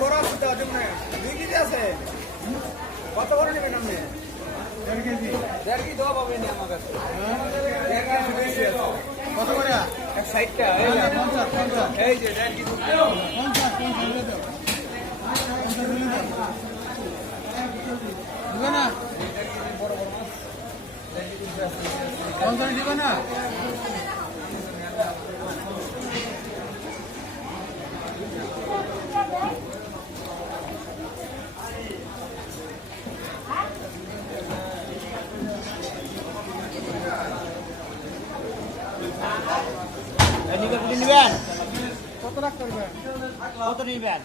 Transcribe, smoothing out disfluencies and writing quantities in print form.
বড় আছে তো 2 কেজি আছে। কত বড় নেবেন আপনি? 1.5 কেজি। 1.5 কেজি দেওয়া পাবেন আমার কাছে। কত করে? 60 টাকা। 50 এই যে 1.5 কেজি। 50 দিবে না? বড় বড় মাছ 50 দিবে না? নিবেন কত টাকা করবেন? কত নিবেন?